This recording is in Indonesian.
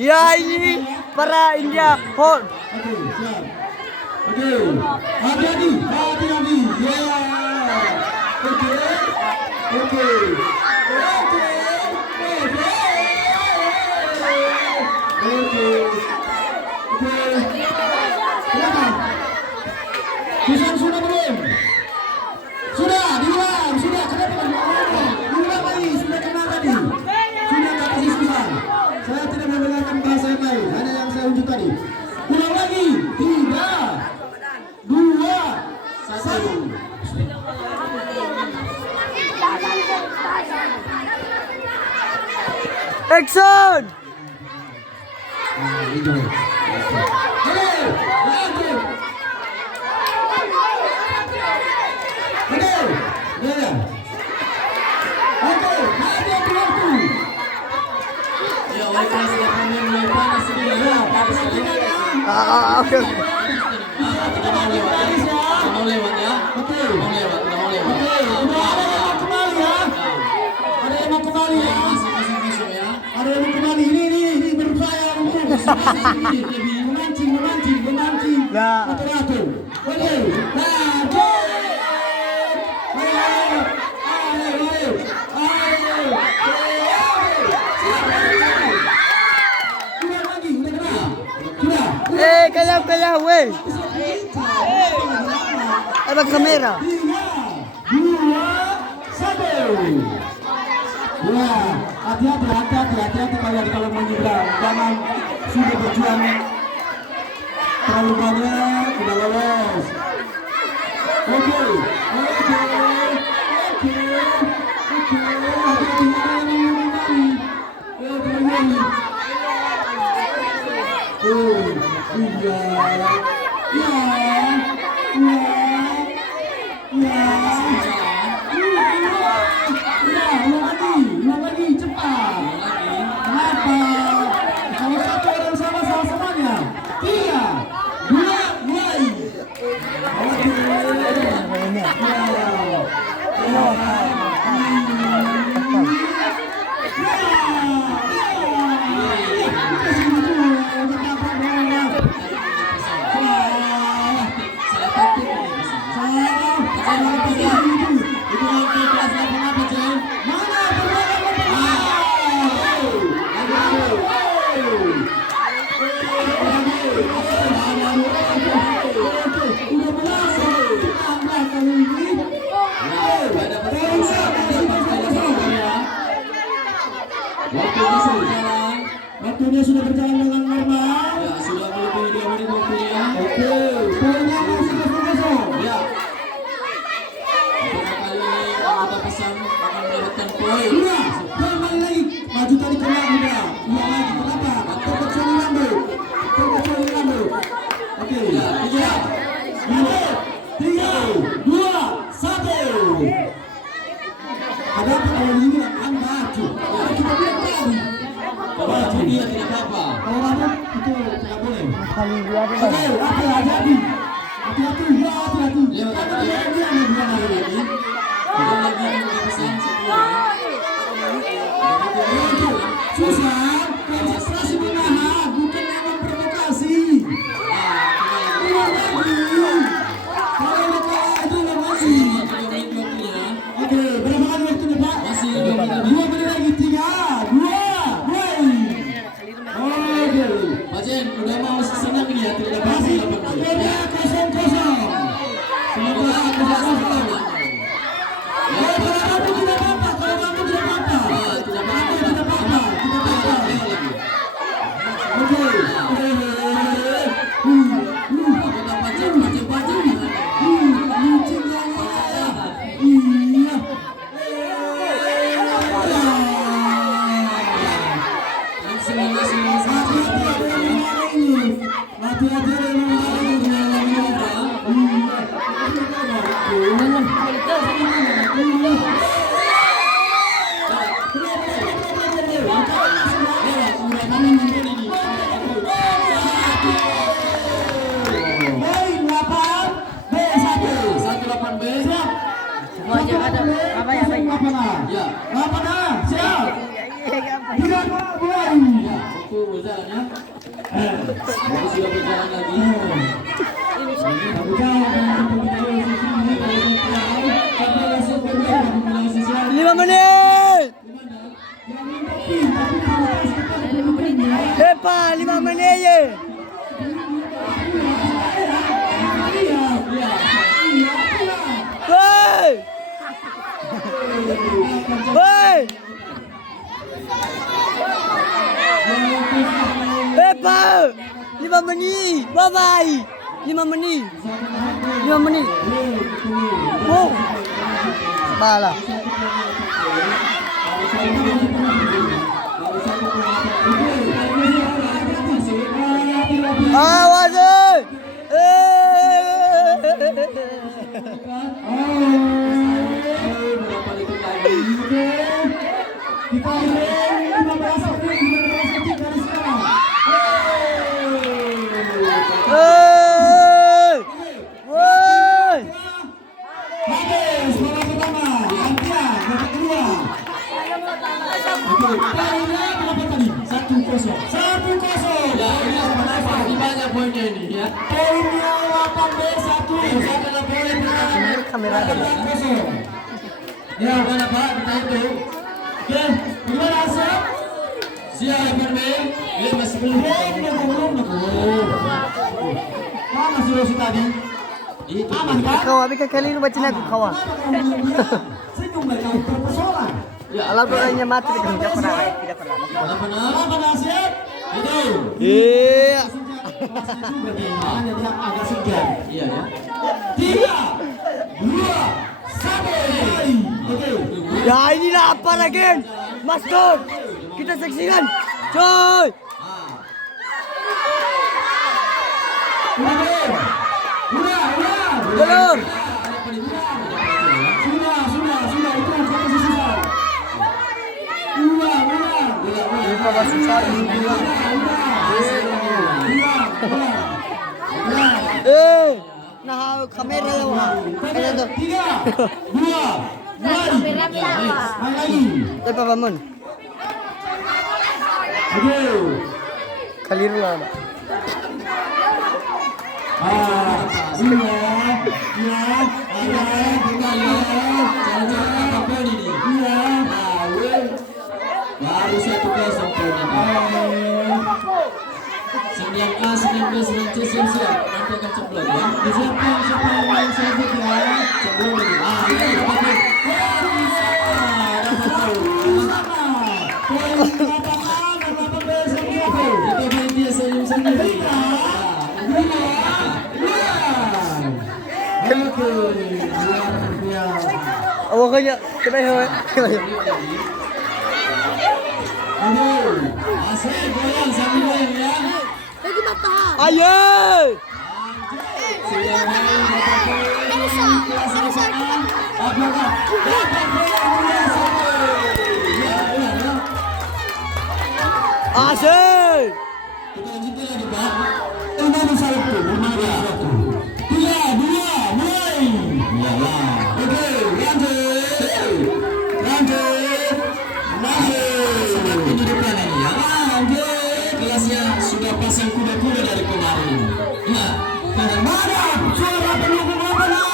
Ya ini para India hold. Oke, siap. Oke, hati-hati. Ya. Oke. Oke. Silakan. Sudah belum? Sudah, diulang. Sudah, kenapa? Diulang lagi, sudah kena tadi. Sudah tak kasih susah. Saya tidak menggunakan bahasa yang lain, hanya yang saya unjuk tadi. Ulang lagi. 3, 2, 1. Action. Oke. Mau lewat ya? Mau lewat. Ada yang mau kembali ya? Masuk ya. Ada yang mau kembali. Ini berusaha untuk memancing. Nah. Atur. Oke. Kaya weh. Ada kamera. 3, 2, 1. Ya, hati-hati kalian kalau menyeberang. Jangan sudah berjuang terlalu banyak, udah lolos. Oke. Ulang lagi, cepat. Kenapa? Kalau satu orang sama semuanya. 3, 2, mulai. Waktunya sudah berjalan dengan normal. Ya, sudah melebihi 2 menit waktunya. Oke, poinnya masih kosong. Ya. Untuk kali ini kita pesan akan mendapatkan poin. Udah, kembali lagi. Maju tadi kena udah. Ulang lagi, kenapa? Terkecuali lambe. Oke, 3, 2, 1. Ada apa kalau ini akan maju? Kita bilang tadi. Kalau maju dia tidak apa-apa. Kalau maju itu tidak boleh. Kali dua Oke, hati-hati. Lewat Karena ya. dia yang bilang Lagi. Kita lagi kita pesan sebelumnya. Susah, konsentrasi menahan, bukan yang memprovokasi. Ulang lagi. Kalau udah kalah itu ulang lagi. 3 menit waktunya. Oke, berapa kali waktunya Pak? Masih 2 menit. 2 menit lagi, 3, 2, mulai. Oke. Pak Jen, udah mau senang ini ya, tidak dapat Masih 8 menit. skornya 0-0. Semoga 0-0. Kalau kamu tidak apa-apa, tidak apa-apa. Oke. Kita pacet. Siap. Iya, Tidak boleh. Ya, waktu berjalan ya. Jadi sudah berjalan lagi. Lima menit. Epa, 5 menit ye. Hei. Hei. Epa, 5 menit. Bye bye. 5 menit. 5 menit. Oh. Balah. Awas kamera Ya, mana Pak? Kita itu. Oke, gimana hasil? Siap, Permen. Masih belum. Mana solusi tadi? Itu. Aman kan? kau abi kali lu baca aku kawan. Senyum mereka terpesona. Ya, Alam orangnya mati tidak pernah. Apa nasihat? itu. Iya. Bagaimana dia agak segan. Iya ya. 3, 2, 1. Oke. Ya inilah apa lagi? Mas Don. Kita saksikan. Coy. Udah. Belum. Sudah. Itu yang kata sisa. Udah. Lupa masuk satu. Nah kamera lah. Ada tu. 3, 2, 1. Main lagi. Lepas bangun. Oke. Kaliru lah. Baru 1-0 poinnya. 9A, 19, 19 siap. Nanti akan ceplok ya. Disiapkan siapa yang main selanjutnya. Sebelum ini. Ini dapat. Poin lapangan dan 18 siapa? Itu main dia senyum sendiri. Awak kaya kita hewan. Asik goyang sambil goyang ya. Ayo. Sudah main Apakah Asik. kita lanjutin lagi Pak. ini satu? 3, 2, mulai. Iyalah. Oke, lanjut. Semakin di depan ini ya. Kelasnya sudah pasang kuda-kuda dari kemarin. Ya. Mana suara pendukung lapangan?